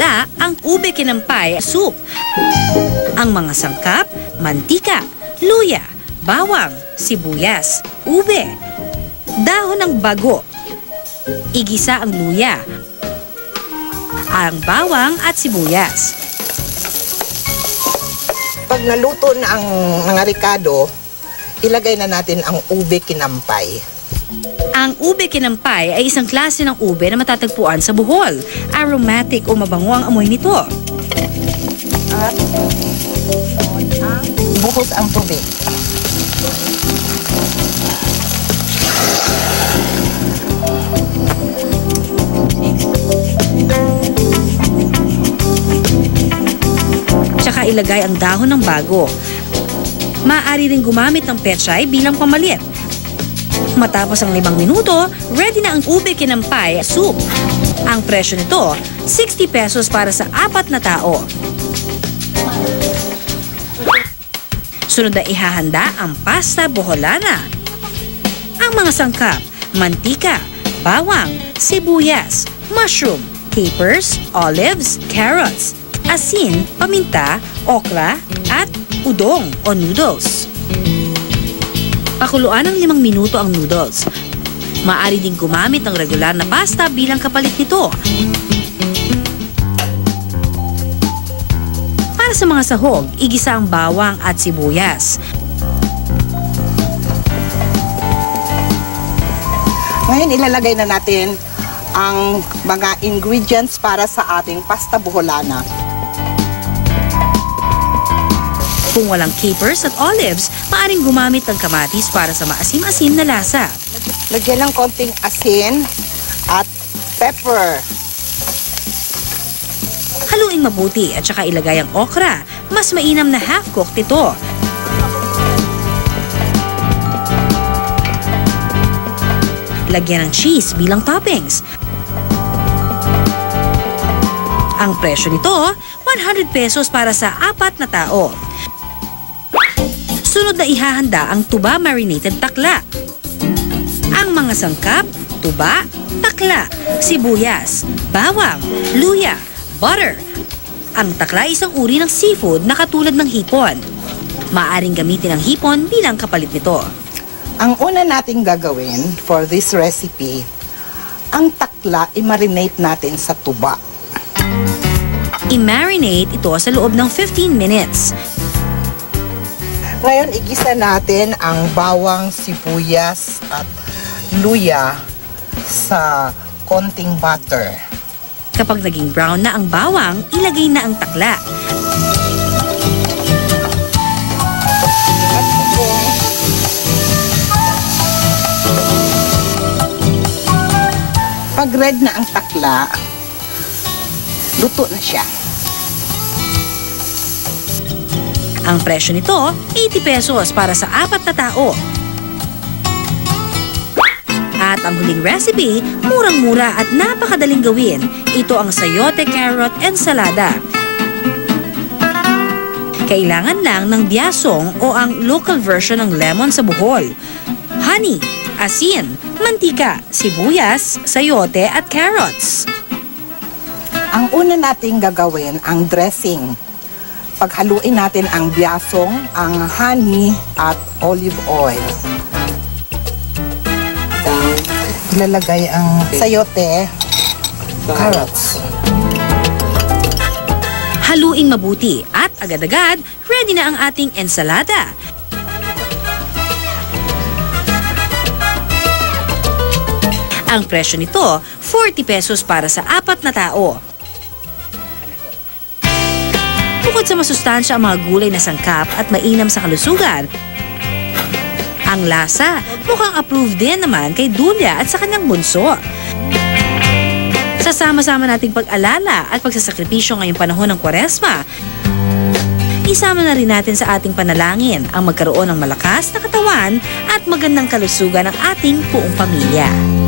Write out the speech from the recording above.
isda ang ube kinampay soup. Ang mga sangkap, mantika, luya, bawang, sibuyas, ube, dahon ng bago, igisa ang luya, ang bawang at sibuyas. Pag naluto na ang mga ricado, ilagay na natin ang ube kinampay. Ang ube kinampay ay isang klase ng ube na matatagpuan sa Bohol. Aromatic o mabango ang amoy nito. At ang buhos ang tubig. Tsaka ilagay ang dahon ng bago. Maaari rin gumamit ng pechay bilang pamalit. Matapos ang limang minuto, ready na ang ube kinampay soup. Ang presyo nito, 60 pesos para sa apat na tao. Sunod na ihahanda ang pasta boholana. Ang mga sangkap, mantika, bawang, sibuyas, mushroom, capers, olives, carrots, asin, paminta, okra, at udong o noodles. Pakuluan ng limang minuto ang noodles. Maaari ding gumamit ng regular na pasta bilang kapalit nito. Para sa mga sahog, igisa ang bawang at sibuyas. Ngayon ilalagay na natin ang mga ingredients para sa ating pasta buholana. Kung walang capers at olives, maaring gumamit ng kamatis para sa maasim-asim na lasa. Lagyan ng konting asin at pepper. Haluin mabuti at saka ilagay ang okra. Mas mainam na half-cooked ito. Lagyan ng cheese bilang toppings. Ang presyo nito, 100 pesos para sa apat na tao. Sunod na ihahanda ang tuba marinated takla. Ang mga sangkap, tuba, takla, sibuyas, bawang, luya, butter. Ang takla ay isang uri ng seafood na katulad ng hipon. Maaring gamitin ang hipon bilang kapalit nito. Ang una nating gagawin for this recipe, ang takla i-marinate natin sa tuba. I-marinate ito sa loob ng 15 minutes. Ngayon, igisa natin ang bawang, sibuyas at luya sa konting butter. Kapag naging brown na ang bawang, ilagay na ang takla. Pag red na ang takla, luto na siya. Ang presyo nito, 80 pesos para sa apat na tao. At ang huling recipe, murang-mura at napakadaling gawin. Ito ang sayote carrot ensalada. Kailangan lang ng biasong o ang local version ng lemon sa buhol. Honey, asin, mantika, sibuyas, sayote at carrots. Ang una nating gagawin, ang dressing. Paghaluin natin ang biasong, ang honey at olive oil. Ilalagay ang sayote, carrots. Haluin mabuti at agad-agad, ready na ang ating ensalada. Ang presyo nito, 40 pesos para sa apat na tao. Bukod sa masustansya ang mga gulay na sangkap at mainam sa kalusugan, ang lasa mukhang approved din naman kay Dulya at sa kanyang bunso. Sa sama-sama nating pag-alala at pagsasakripisyo ngayong panahon ng kwaresma, isama na rin natin sa ating panalangin ang magkaroon ng malakas na katawan at magandang kalusugan ng ating buong pamilya.